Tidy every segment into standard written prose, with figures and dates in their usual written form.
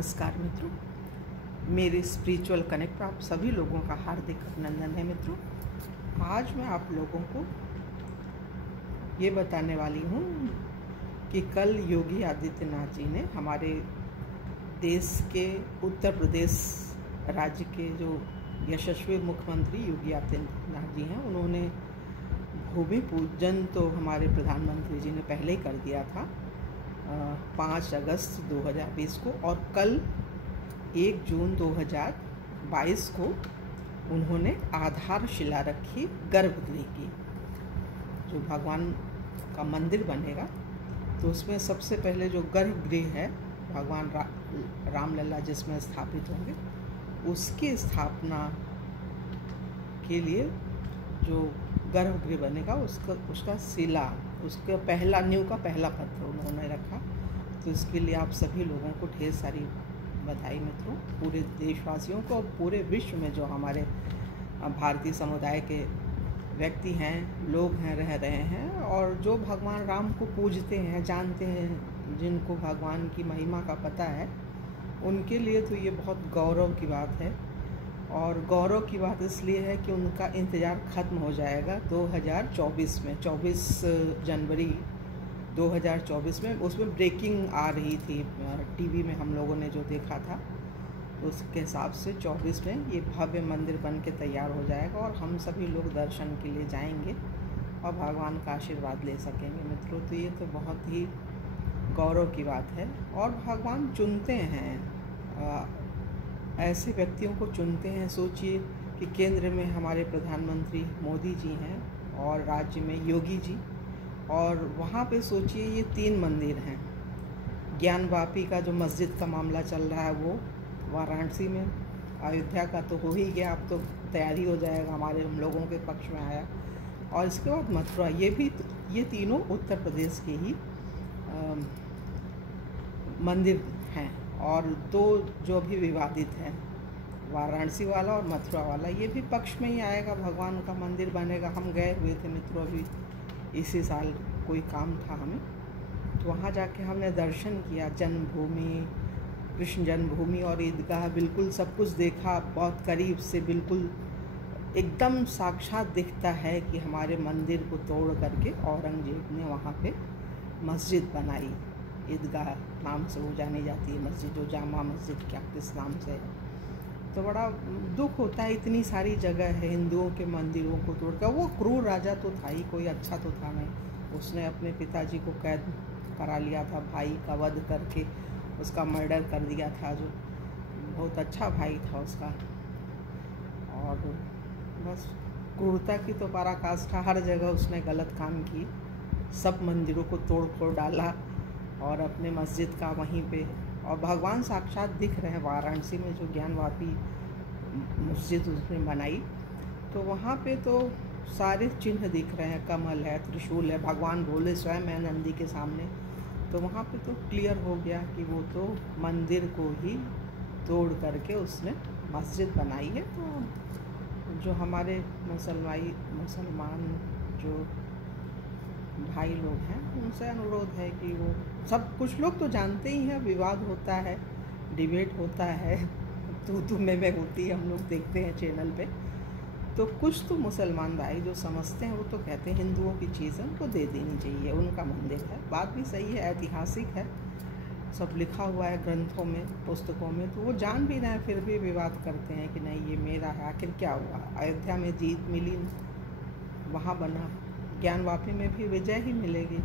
नमस्कार मित्रों, मेरे स्पिरिचुअल कनेक्ट पर आप सभी लोगों का हार्दिक अभिनंदन है। मित्रों, आज मैं आप लोगों को ये बताने वाली हूँ कि कल योगी आदित्यनाथ जी ने हमारे देश के उत्तर प्रदेश राज्य के जो यशस्वी मुख्यमंत्री योगी आदित्यनाथ जी हैं, उन्होंने भूमि पूजन तो हमारे प्रधानमंत्री जी ने पहले ही कर दिया था 5 अगस्त 2020 को, और कल 1 जून 2022 को उन्होंने आधारशिला रखी गर्भगृह की। जो भगवान का मंदिर बनेगा तो उसमें सबसे पहले जो गर्भगृह है भगवान रामलला जिसमें स्थापित होंगे, उसकी स्थापना के लिए जो गर्भगृह बनेगा उसका शिला, उसका पहला नींव का पहला पत्थर उन्होंने रखा। तो इसके लिए आप सभी लोगों को ढेर सारी बधाई मित्रों, पूरे देशवासियों को, पूरे विश्व में जो हमारे भारतीय समुदाय के व्यक्ति हैं, लोग हैं, रह रहे हैं और जो भगवान राम को पूजते हैं, जानते हैं, जिनको भगवान की महिमा का पता है, उनके लिए तो ये बहुत गौरव की बात है। और गौरव की बात इसलिए है कि उनका इंतज़ार ख़त्म हो जाएगा 2024 में, 24 जनवरी 2024 में। उसमें ब्रेकिंग आ रही थी टीवी में, हम लोगों ने जो देखा था उसके हिसाब से 24 में ये भव्य मंदिर बन के तैयार हो जाएगा और हम सभी लोग दर्शन के लिए जाएंगे और भगवान का आशीर्वाद ले सकेंगे मित्रों। तो ये तो बहुत ही गौरव की बात है। और भगवान चुनते हैं, ऐसे व्यक्तियों को चुनते हैं। सोचिए कि केंद्र में हमारे प्रधानमंत्री मोदी जी हैं और राज्य में योगी जी, और वहाँ पे सोचिए ये 3 मंदिर हैं। ज्ञानवापी का जो मस्जिद का मामला चल रहा है वो वाराणसी में, अयोध्या का तो हो ही गया, अब तो तैयारी हो जाएगा, हम लोगों के पक्ष में आया। और इसके बाद मथुरा, ये तीनों उत्तर प्रदेश के ही मंदिर हैं। और 2 जो अभी विवादित हैं, वाराणसी वाला और मथुरा वाला, ये भी पक्ष में ही आएगा। भगवान का मंदिर बनेगा। हम गए हुए थे मित्रों अभी इसी साल, कोई काम था हमें, तो वहाँ जाके हमने दर्शन किया, जन्मभूमि, कृष्ण जन्मभूमि और ईदगाह, बिल्कुल सब कुछ देखा बहुत करीब से। बिल्कुल एकदम साक्षात दिखता है कि हमारे मंदिर को तोड़ करके औरंगजेब ने वहाँ पे मस्जिद बनाई। ईदगाह नाम से वो जानी जाती है मस्जिद, जो जामा मस्जिद क्या किस नाम से है। तो बड़ा दुख होता है, इतनी सारी जगह है हिंदुओं के मंदिरों को तोड़कर। वो क्रूर राजा तो था ही, कोई अच्छा तो था नहीं। उसने अपने पिताजी को कैद करा लिया था, भाई का वध करके उसका मर्डर कर दिया था, जो बहुत अच्छा भाई था उसका। और बस क्रूरता की तो पराकाष्ठा, हर जगह उसने गलत काम की, सब मंदिरों को तोड़ फोड़ डाला और अपने मस्जिद का वहीं पे। और भगवान साक्षात दिख रहे हैं वाराणसी में, जो ज्ञानवापी मस्जिद उसने बनाई, तो वहाँ पे तो सारे चिन्ह दिख रहे हैं, कमल है, त्रिशूल है, भगवान बोले स्वयं है नंदी के सामने। तो वहाँ पे तो क्लियर हो गया कि वो तो मंदिर को ही तोड़ करके उसने मस्जिद बनाई है। तो जो हमारे मुसलमान जो भाई लोग हैं, उनसे अनुरोध है कि वो सब, कुछ लोग तो जानते ही हैं, विवाद होता है, डिबेट होता है, तू मैं होती है, हम लोग देखते हैं चैनल पे। तो कुछ तो मुसलमान भाई जो समझते हैं, वो तो कहते हैं हिंदुओं की चीज़ है, उनको दे देनी चाहिए, उनका मंदिर है। बात भी सही है, ऐतिहासिक है, सब लिखा हुआ है ग्रंथों में, पुस्तकों में। तो वो जान भी रहे हैं, फिर भी विवाद करते हैं कि नहीं ये मेरा है। आखिर क्या हुआ? अयोध्या में जीत मिली, वहाँ बना, ज्ञानवापी में भी विजय ही मिलेगी,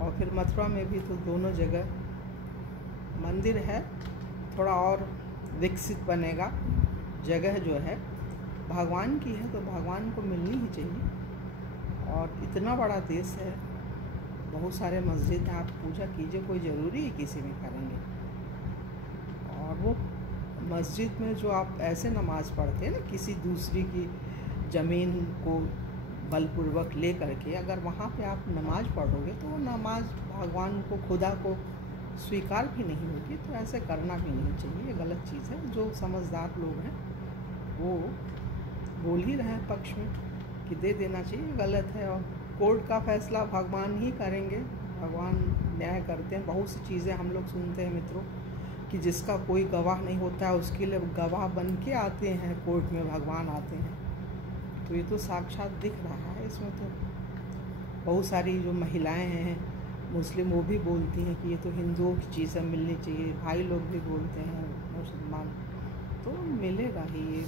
और फिर मथुरा में भी। तो दोनों जगह मंदिर है, थोड़ा और विकसित बनेगा। जगह जो है भगवान की है, तो भगवान को मिलनी ही चाहिए। और इतना बड़ा देश है, बहुत सारे मस्जिद हैं, आप पूजा कीजिए, कोई ज़रूरी है किसी में करेंगे। और वो मस्जिद में जो आप ऐसे नमाज़ पढ़ते हैं ना, किसी दूसरी की ज़मीन को बलपूर्वक ले करके, अगर वहाँ पे आप नमाज़ पढ़ोगे तो वो नमाज भगवान को, खुदा को स्वीकार भी नहीं होगी। तो ऐसे करना भी नहीं चाहिए, ये गलत चीज़ है। जो समझदार लोग हैं वो बोल ही रहे हैं पक्ष में कि दे देना चाहिए, गलत है। और कोर्ट का फैसला भगवान ही करेंगे, भगवान न्याय करते हैं। बहुत सी चीज़ें हम लोग सुनते हैं मित्रों कि जिसका कोई गवाह नहीं होता है उसके लिए गवाह बन के आते हैं कोर्ट में, भगवान आते हैं। तो ये तो साक्षात दिख रहा है इसमें। तो बहुत सारी जो महिलाएं हैं मुस्लिम, वो भी बोलती हैं कि ये तो हिंदुओं की चीज़ें मिलनी चाहिए। भाई लोग भी बोलते हैं मुसलमान, तो मिलेगा ही ये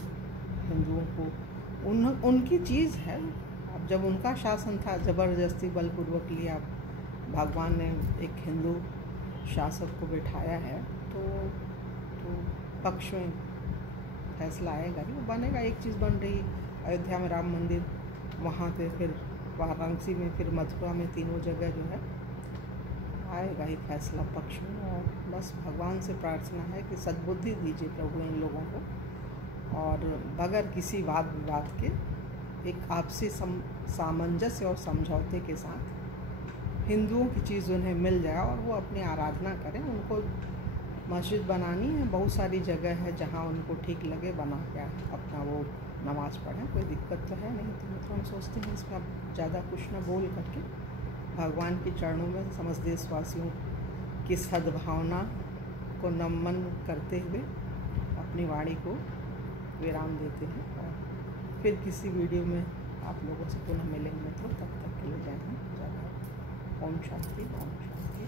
हिंदुओं को। उनकी चीज़ है। अब जब उनका शासन था, ज़बरदस्ती बलपूर्वक लिया, भगवान ने एक हिंदू शासक को बिठाया है, तो पक्ष में फैसला आएगा ही, वो बनेगा। एक चीज़ बन रही अयोध्या में राम मंदिर, वहाँ पे फिर वाराणसी में, फिर मथुरा में, तीनों जगह जो है आएगा ही फैसला पक्ष में। और बस भगवान से प्रार्थना है कि सद्बुद्धि दीजिए प्रभु इन लोगों को, और बगैर किसी वाद विवाद के एक आपसी सामंजस्य और समझौते के साथ हिंदुओं की चीज़ उन्हें मिल जाए और वो अपनी आराधना करें। उनको मस्जिद बनानी है, बहुत सारी जगह है जहाँ उनको ठीक लगे बना के अपना वो नमाज़ पढ़ें, कोई दिक्कत तो है नहीं। तो हम सोचते हैं इसमें अब ज़्यादा कुछ न बोल करके भगवान के चरणों में समस्त देशवासियों की सद्भावना को नमन करते हुए अपनी वाणी को विराम देते हैं। और फिर किसी वीडियो में आप लोगों से पुनः मिलेंगे। तो तब तक के लिए जय हिंद, जय भारत। ओम शांति, ओम शांति।